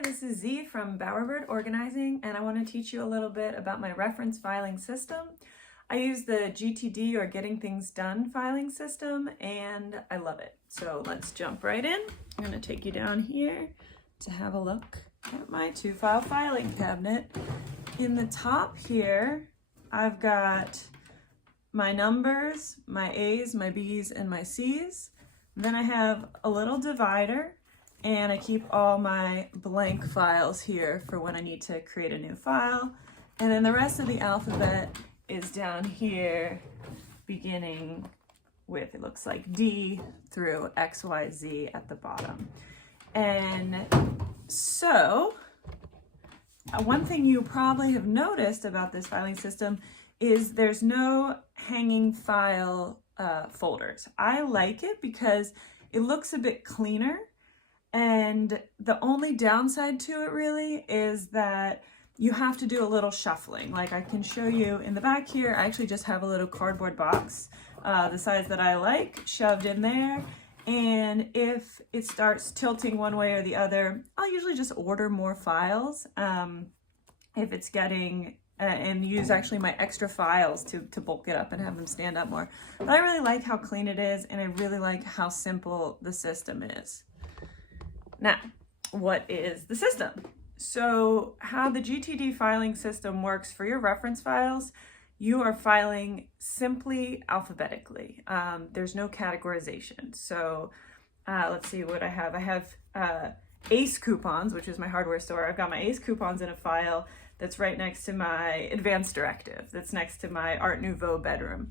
Hi, this is Z from Bowerbird Organizing, and I want to teach you a little bit about my reference filing system. I use the GTD, or Getting Things Done, filing system, and I love it. So let's jump right in. I'm going to take you down here to have a look at my two-file filing cabinet. In the top here, I've got my numbers, my A's, my B's, and my C's. Then I have a little divider, and I keep all my blank files here for when I need to create a new file. And then the rest of the alphabet is down here, beginning with, it looks like D through X, Y, Z at the bottom. And so, one thing you probably have noticed about this filing system is there's no hanging file folders. I like it because it looks a bit cleaner. And the only downside to it really is that you have to do a little shuffling. Like I can show you in the back here, I actually just have a little cardboard box, the size that I like, shoved in there. And if it starts tilting one way or the other, I'll usually just order more files if it's getting, and use actually my extra files to bulk it up and have them stand up more. But I really like how clean it is, and I really like how simple the system is. Now, what is the system? So how the GTD filing system works for your reference files, you are filing simply alphabetically. There's no categorization. So let's see what I have. I have ACE coupons, which is my hardware store. I've got my ACE coupons in a file that's right next to my advanced directive, that's next to my Art Nouveau bedroom.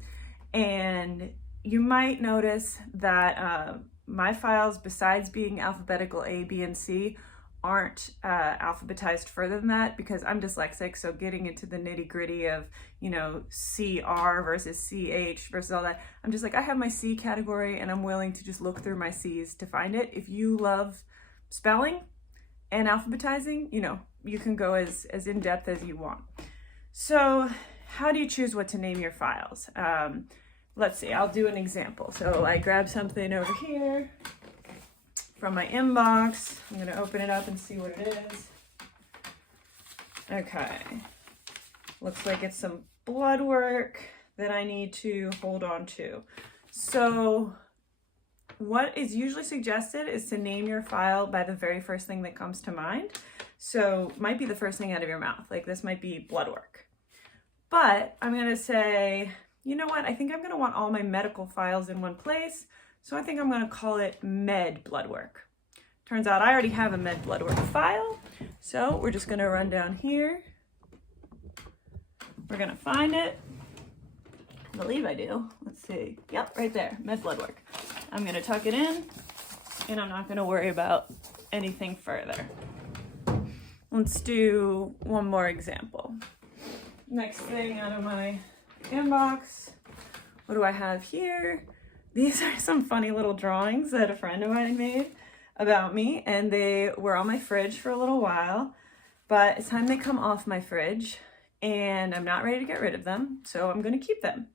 And you might notice that my files, besides being alphabetical A, B, and C, aren't alphabetized further than that because I'm dyslexic. So getting into the nitty gritty of, you know, CR versus CH versus all that, I'm just like, I have my C category and I'm willing to just look through my C's to find it. If you love spelling and alphabetizing, you know, you can go as in depth as you want. So how do you choose what to name your files? Let's see, I'll do an example. So I grab something over here from my inbox. I'm going to open it up and see what it is. Okay. Looks like it's some blood work that I need to hold on to. So what is usually suggested is to name your file by the very first thing that comes to mind. So might be the first thing out of your mouth. Like this might be blood work. But I'm going to say, you know what? I think I'm going to want all my medical files in one place. So I think I'm going to call it med blood work. Turns out I already have a med blood work file. So we're just going to run down here. We're going to find it. I believe I do. Let's see. Yep, right there. Med blood work. I'm going to tuck it in, and I'm not going to worry about anything further. Let's do one more example. Next thing out of my inbox. What do I have here? These are some funny little drawings that a friend of mine made about me, and they were on my fridge for a little while, but it's time they come off my fridge and I'm not ready to get rid of them, so I'm going to keep them.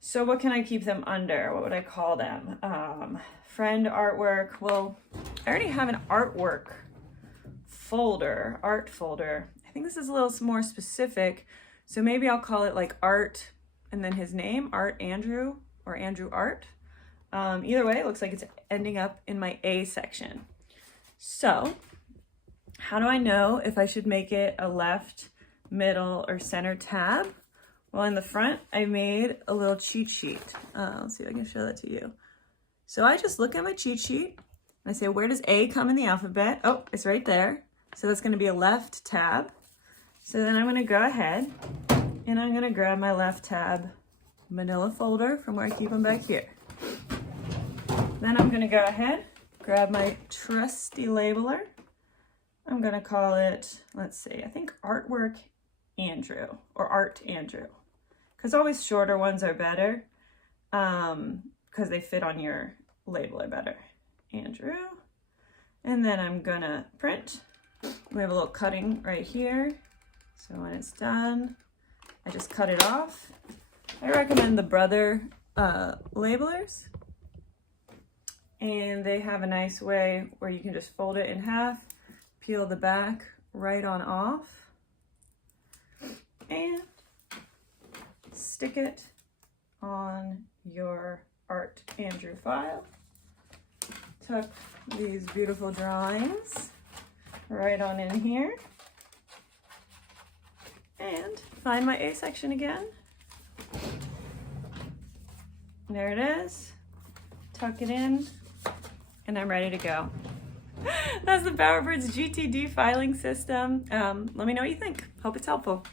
So what can I keep them under? What would I call them? Friend artwork. Well, I already have an artwork folder, art folder. I think this is a little more specific, so maybe I'll call it like art and then his name, Art Andrew, or Andrew Art. Either way, it looks like it's ending up in my A section. So how do I know if I should make it a left, middle, or center tab? Well, in the front, I made a little cheat sheet. Let's see if I can show that to you. So I just look at my cheat sheet and I say, where does A come in the alphabet? Oh, it's right there. So that's going to be a left tab. So then I'm going to go ahead and I'm going to grab my left tab manila folder from where I keep them back here. Then I'm going to go ahead, grab my trusty labeler. I'm going to call it, let's see, I think Artwork Andrew, or Art Andrew, because always shorter ones are better because they fit on your labeler better. Andrew. And then I'm going to print. We have a little cutting right here. So when it's done, I just cut it off. I recommend the Brother labelers. And they have a nice way where you can just fold it in half, peel the back right on off and stick it on your Art Andrew file. Tuck these beautiful drawings right on in here and find my A section again. There it is. Tuck it in and I'm ready to go. That's the Bowerbirds GTD filing system. Let me know what you think. Hope it's helpful.